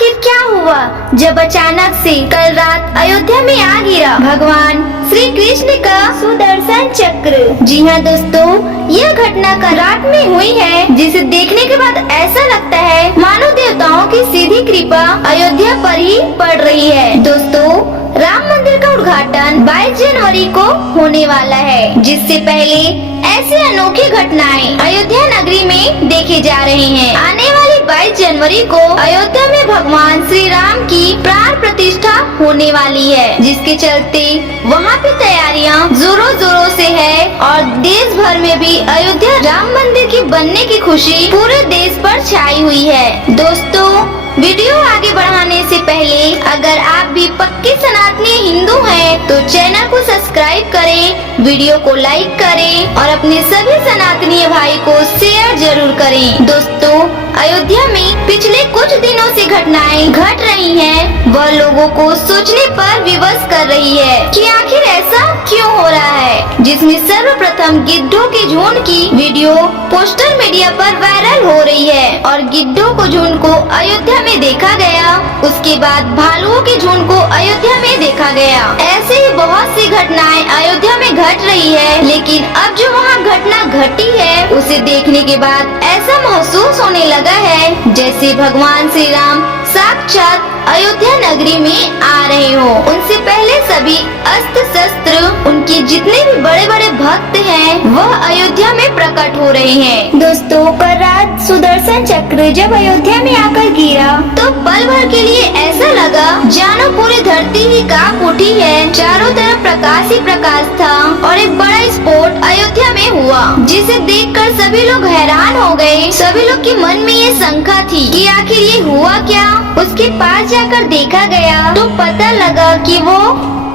आखिर क्या हुआ जब अचानक से कल रात अयोध्या में आ गिरा भगवान श्री कृष्ण का सुदर्शन चक्र। जी हाँ दोस्तों, यह घटना कल रात में हुई है, जिसे देखने के बाद ऐसा लगता है मानो देवताओं की सीधी कृपा अयोध्या पर ही पड़ रही है। दोस्तों, राम मंदिर का उद्घाटन 22 जनवरी को होने वाला है, जिससे पहले ऐसी अनोखी घटनाएं अयोध्या नगरी में देखे जा रहे हैं। आने वाली 22 जनवरी को अयोध्या में भगवान श्री राम की प्राण प्रतिष्ठा होने वाली है, जिसके चलते वहाँ पे तैयारियां जोरों जोरों से है और देश भर में भी अयोध्या राम मंदिर की बनने की खुशी पूरे देश पर छाई हुई है। दोस्तों, वीडियो आगे बढ़ाने से पहले अगर आप भी पक्के सनातनी हिंदू हैं, तो चैनल को सब्सक्राइब करें, वीडियो को लाइक करें और अपने सभी सनातनी भाई को शेयर जरूर करें। दोस्तों, अयोध्या में पिछले कुछ दिनों से घटनाएं घट रही हैं, वह लोगों को सोचने पर विवश कर रही है कि आखिर ऐसा क्यों हो रहा है। जिसमें सर्वप्रथम गिद्धों के झुंड की वीडियो सोशल मीडिया पर वायरल हो रही है और गिद्धों को झुंड को अयोध्या में देखा गया, उसके बाद भालुओं के झुंड को अयोध्या में देखा गया। ऐसे ही बहुत सी घटनाएं अयोध्या में घट रही है, लेकिन अब जो वहाँ घटना घटी है उसे देखने के बाद ऐसा महसूस होने लगा है जैसे भगवान श्री राम साक्षात अयोध्या नगरी में आ रहे हो। उनसे पहले सभी अस्त्र शस्त्र, उनके जितने भी बड़े बड़े भक्त हैं, वह अयोध्या में प्रकट हो रहे हैं। दोस्तों, कल रात सुदर्शन चक्र जब अयोध्या में आकर गिरा तो पल भर के लिए ऐसा लगा जानो पूरी धरती ही कांप उठी है। चारों तरफ प्रकाश ही प्रकाश था और एक बड़ा स्फोट अयोध्या में हुआ, जिसे देखकर सभी लोग हैरान हो गए। सभी लोग के मन में ये शंका थी कि आखिर ये हुआ क्या। उसके पास जाकर देखा गया तो पता लगा कि वो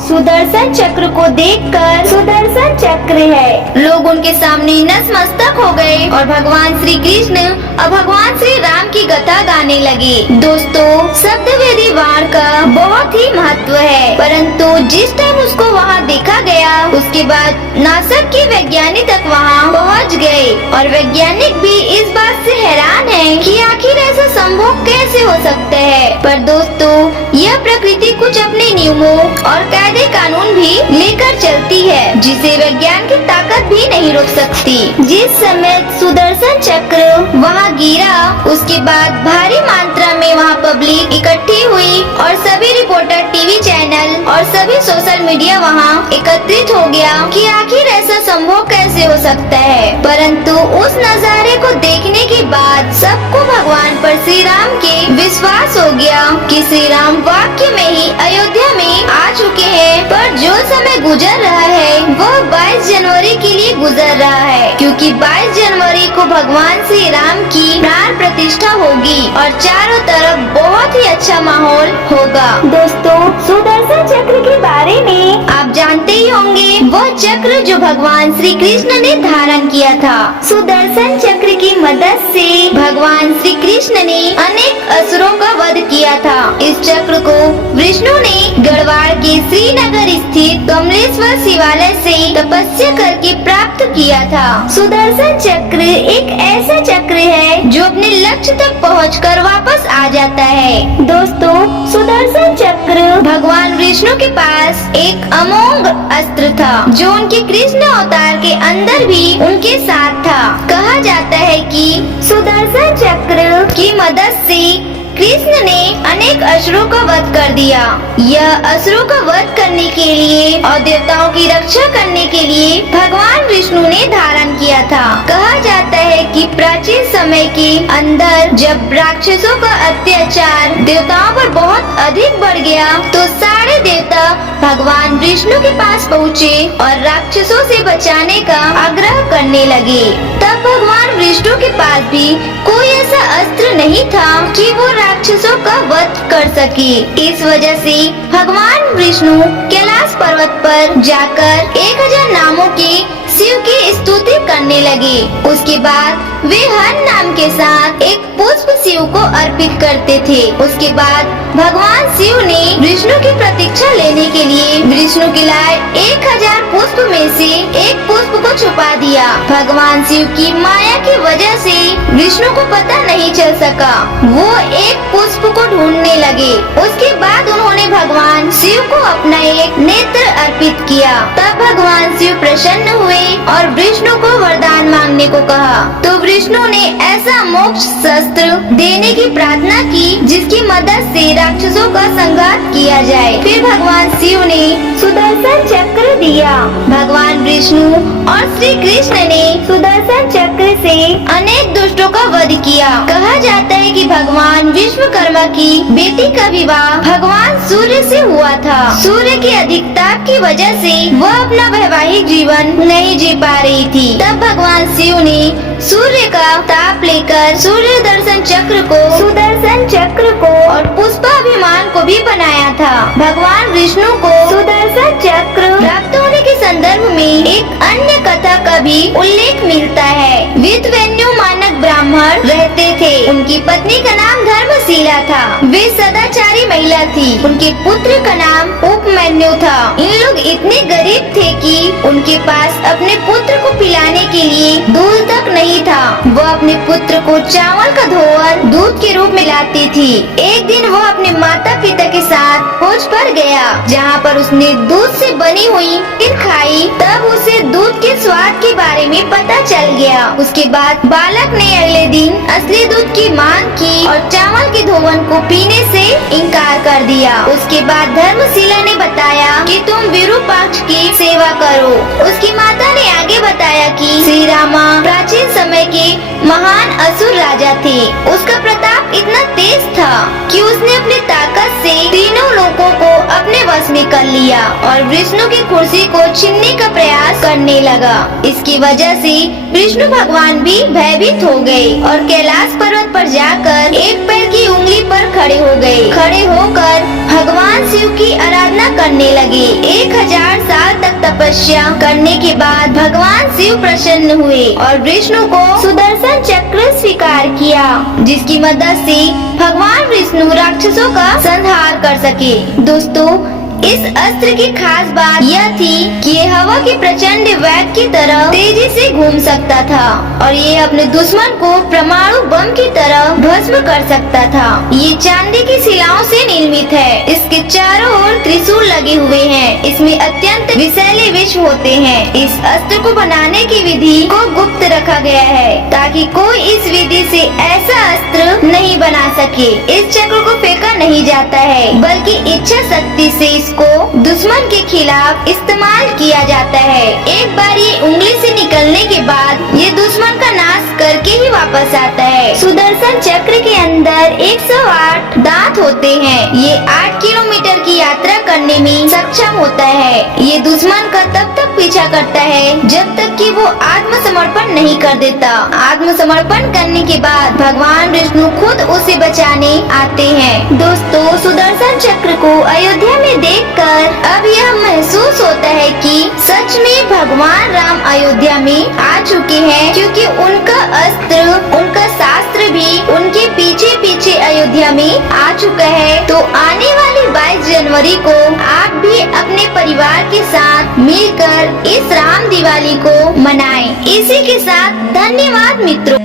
सुदर्शन चक्र को देखकर सुदर्शन चक्र है। लोग उनके सामने नतमस्तक हो गए और भगवान श्री कृष्ण और भगवान श्री राम की गाथा गाने लगे। दोस्तों, शब्दवेदी वाण का बहुत ही महत्व है, परंतु जिस टाइम उसको वहाँ देखा गया उसके बाद नासा के वैज्ञानिक तक वहाँ पहुँच गए और वैज्ञानिक भी इस बात से हैरान है कि आखिर ऐसा संभव कैसे हो सकता है। पर दोस्तों, यह प्रकृति कुछ अपने नियमों और कायदे कानून भी लेकर चलती है, जिसे विज्ञान की ताकत भी नहीं रोक सकती। जिस समय सुदर्शन चक्र वहाँ गिरा, उसके बाद भारी मात्रा में वहाँ पब्लिक इकट्ठी हुई और सभी रिपोर्टर, टीवी चैनल और सभी सोशल मीडिया वहाँ एकत्रित हो गया कि आखिर ऐसा संभव कैसे हो सकता है। परंतु उस नजारे को देखने के बाद सबको भगवान पर श्री राम के विश्वास हो गया कि श्री राम वाकई में ही अयोध्या में आ चुके हैं। पर जो समय गुजर रहा है वह 22 जनवरी के लिए गुजर रहा है, क्योंकि 22 जनवरी को भगवान श्री राम की प्राण प्रतिष्ठा होगी और चारों तरफ बहुत ही अच्छा माहौल होगा। दोस्तों, सुदर्शन चक्र के बारे में आप जानते ही होंगे, वह चक्र जो भगवान श्री कृष्ण ने धारण किया था। सुदर्शन चक्र की मदद से भगवान श्री कृष्ण ने अनेक असुरों का वध किया था। इस चक्र को विष्णु ने गढ़वाल के श्रीनगर स्थित कमलेश्वर शिवालय से तपस्या करके प्राप्त किया था। सुदर्शन चक्र एक ऐसा चक्र है जो अपने लक्ष्य तक पहुंचकर वापस आ जाता है। दोस्तों, सुदर्शन चक्र भगवान विष्णु के पास एक अमोघ अस्त्र था, जो उनके कृष्ण अवतार के अंदर भी उनके साथ था। कहा जाता है कि सुदर्शन चक्र की मदद से कृष्ण ने अनेक असुरों का वध कर दिया। यह असुरों का वध करने के लिए और देवताओं की रक्षा करने के लिए भगवान विष्णु ने धारण किया था। कहा जाता है कि प्राचीन समय के अंदर जब राक्षसों का अत्याचार देवताओं पर बहुत अधिक बढ़ गया, तो सारे देवता भगवान विष्णु के पास पहुँचे और राक्षसों से बचाने का आग्रह करने लगे। तब भगवान विष्णु के पास भी कोई ऐसा अस्त्र नहीं था कि वो राक्षसों का वध कर सके। इस वजह से भगवान विष्णु कैलाश पर्वत पर जाकर 1000 नामों के शिव की स्तुति करने लगे। उसके बाद वे हर नाम के साथ एक पुष्प शिव को अर्पित करते थे। उसके बाद भगवान शिव ने विष्णु की प्रतीक्षा लेने के लिए विष्णु के लाए 1000 पुष्प में से एक पुष्प को छुपा दिया। भगवान शिव की माया की वजह से विष्णु को पता नहीं चल सका। वो एक पुष्प को ढूंढने लगे। उसके बाद उन्होंने भगवान शिव को अपना एक नेत्र अर्पित किया। तब भगवान शिव प्रसन्न हुए और विष्णु को वरदान मांगने को कहा। तो विष्णु ने ऐसा मोक्ष शस्त्र देने की प्रार्थना की जिसकी मदद से राक्षसों का संघात किया जाए। फिर भगवान शिव ने सुदर्शन चक्र दिया। भगवान विष्णु और श्री कृष्ण ने सुदर्शन चक्र से अनेक दुष्टों का वध किया। कहा जाता है कि भगवान विश्वकर्मा की बेटी का विवाह भगवान सूर्य से हुआ था। सूर्य की अधिक ताप की वजह से वह अपना वैवाहिक जीवन नहीं जी पा रही थी। तब भगवान शिव ने सूर्य का ताप लेकर सूर्य दर्शन चक्र को, सुदर्शन चक्र को और पुष्पाभिमान को भी बनाया था। भगवान विष्णु को सुदर्शन चक्र प्राप्त होने के संदर्भ में एक अन्य कथा का भी उल्लेख मिलता है। विद्वन्यु मानक ब्राह्मण रहते थे। उनकी पत्नी का नाम धर्मशीला था। वे सदाचारी महिला थी। उनके पुत्र का नाम उपमन्यु था। इन लोग इतने गरीब थे कि उनके पास अपने पुत्र को पिलाने के लिए दूध तक नहीं था। वह अपने पुत्र को चावल का धोकर दूध के रूप में लाती थी। एक दिन वह अपने माता पिता के साथ खोज पर गया, जहाँ पर उसने दूध से बनी हुई खीर खाई। तब उसे दूध के स्वाद के बारे में पता चल गया। उसके बाद बालक ने अगले दिन असली दूध की मांग की और चावल के धोवन को पीने से इनकार कर दिया। उसके बाद धर्मशीला ने बताया कि तुम विरूपाक्ष की सेवा करो। उसकी माता ने आगे बताया कि श्री रामा प्राचीन समय के महान असुर राजा थे। उसका प्रताप इतना तेज था कि उसने अपनी ताकत से तीनों लोगों को अपने वश में कर लिया और विष्णु की कुर्सी को छीनने का प्रयास करने लगा। इसकी वजह से विष्णु भगवान भी भयभीत हो गए और कैलाश पर्वत पर जाकर एक पैर की उंगली पर खड़े हो गए। खड़े होकर भगवान शिव की आराधना करने लगे। 1000 साल तक तपस्या करने के बाद भगवान शिव प्रसन्न हुए और विष्णु को सुदर्शन चक्र स्वीकार किया, जिसकी मदद से भगवान विष्णु राक्षसों का संहार कर सके। दोस्तों, इस अस्त्र की खास बात यह थी कि ये हवा के प्रचंड वेग की तरह तेजी से घूम सकता था और ये अपने दुश्मन को परमाणु बम की तरह भस्म कर सकता था। ये चांदी की शिलाओं से निर्मित है। इसके चारों ओर त्रिशूल लगे हुए हैं। इसमें अत्यंत विषैले विष होते हैं। इस अस्त्र को बनाने की विधि को गुप्त रखा गया है ताकि कोई इस विधि से ऐसा अस्त्र नहीं बना सके। इस चक्र को फेंका नहीं जाता है, बल्कि इच्छा शक्ति से को दुश्मन के खिलाफ इस्तेमाल किया जाता है। एक बार ये उंगली से निकलने के बाद ये दुश्मन का नाश करके ही वापस आता है। सुदर्शन चक्र के अंदर 108 दांत होते हैं। ये 8 किलोमीटर की यात्रा करने में सक्षम होता है। ये दुश्मन का तब तक पीछा करता है जब तक कि वो आत्मसमर्पण नहीं कर देता। आत्मसमर्पण करने के बाद भगवान विष्णु खुद उसे बचाने आते हैं। दोस्तों, सुदर्शन चक्र को अयोध्या में देखकर अब यह महसूस होता है कि सच में भगवान राम अयोध्या में आ चुके हैं, क्योंकि उनका अस्त्र, उनका शास्त्र भी उनके पीछे पीछे अयोध्या में आ चुका है। तो आने वाली 22 जनवरी को आप भी अपने परिवार के साथ मिलकर इस राम दिवाली को मनाएं। इसी के साथ धन्यवाद मित्रों।